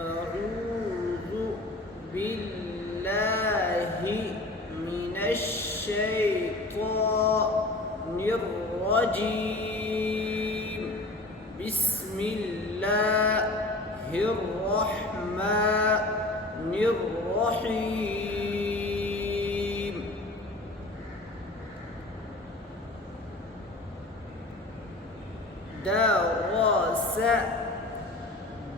अऊज़ु बिल्लाहि मिनश्शैतानिर रजीम। बिस्मिल्लाहिर रहमानिर रहीम। दरस,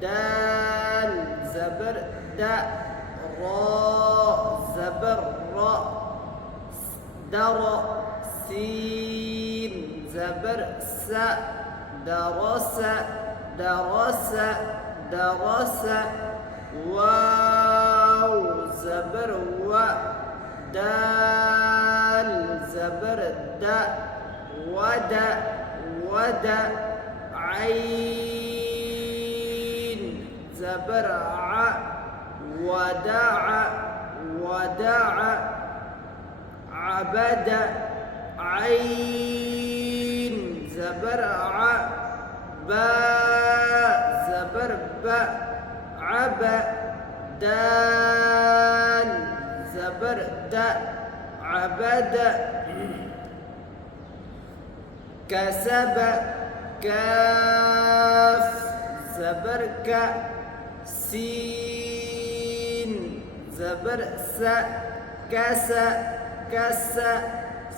दाल ज़बर दा, रा ज़बर रा, दर, सीन ज़बर सा, दरस दरस दरस, वाव ज़बर व, दाल ज़बर दा, वद वद, عين زبر ع، ودع ودع، عبد، عين زبر ع، باء زبر ب، عب، دال زبر د، عبد، كسب، كاف زبر ك، سين زبر س، كس كس،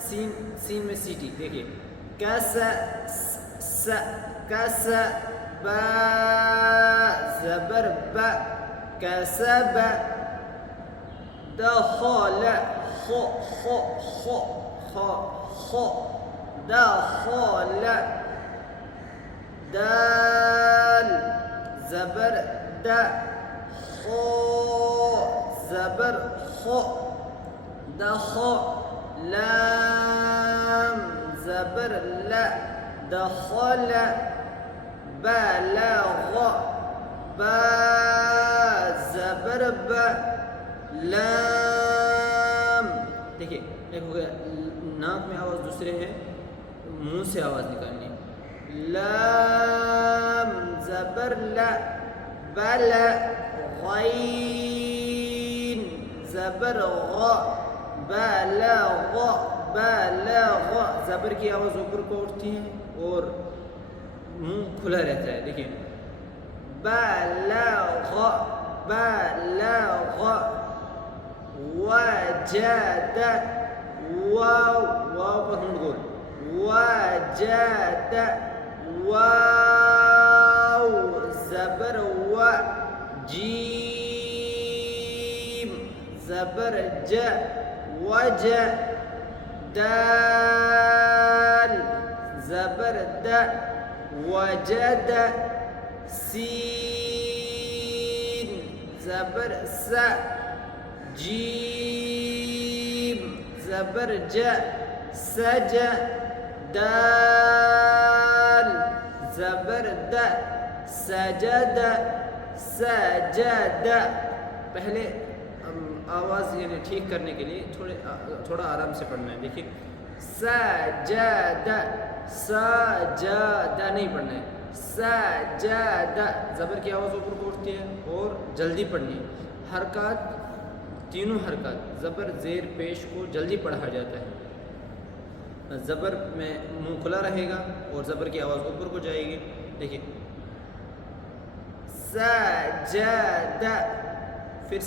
سين سين में सीटी देखिए, कस स कस, बा ज़बर ब, कसब, दखल, खो खो खो खो खो, दखल, दाल ज़बर द, खो ज़बर खो, दखो, लाम ज़बर ल, दखल, बलग, बा ज़बर ब, लाम। देखिए एक हो गया, नाक में आवाज़ दूसरे है, मुंह से आवाज़ निकालनी। लाम ज़बर ल, बल, गैन ज़बर ग, बलग बलग, ज़बर की आवाज़ ऊपर को उठती है और मुंह खुला रहता है। देखिए, बलग बलग, वजद, वाव वाव पर हम गोल, वजद, वाव ज़बर व, जीम ज़बर ज, वज, दाल ज़बर द, वजद, सीन ज़बर स, जीम ज़बर ज, सज, दाल ज़बर द, सजद, सजद। पहले आवाज़ यानी ठीक करने के लिए थोड़ा आराम से पढ़ना है। देखिए, सजद, सजद नहीं पढ़ना है, सजद, ज़बर की आवाज़ ऊपर को उठती है और जल्दी पढ़नी है। हरकत, तीनों हरकत ज़बर ज़ेर पेश को जल्दी पढ़ा जाता है। ज़बर में मुंह खुला रहेगा और ज़बर की आवाज़ ऊपर को जाएगी। देखिए, सजद, फिर से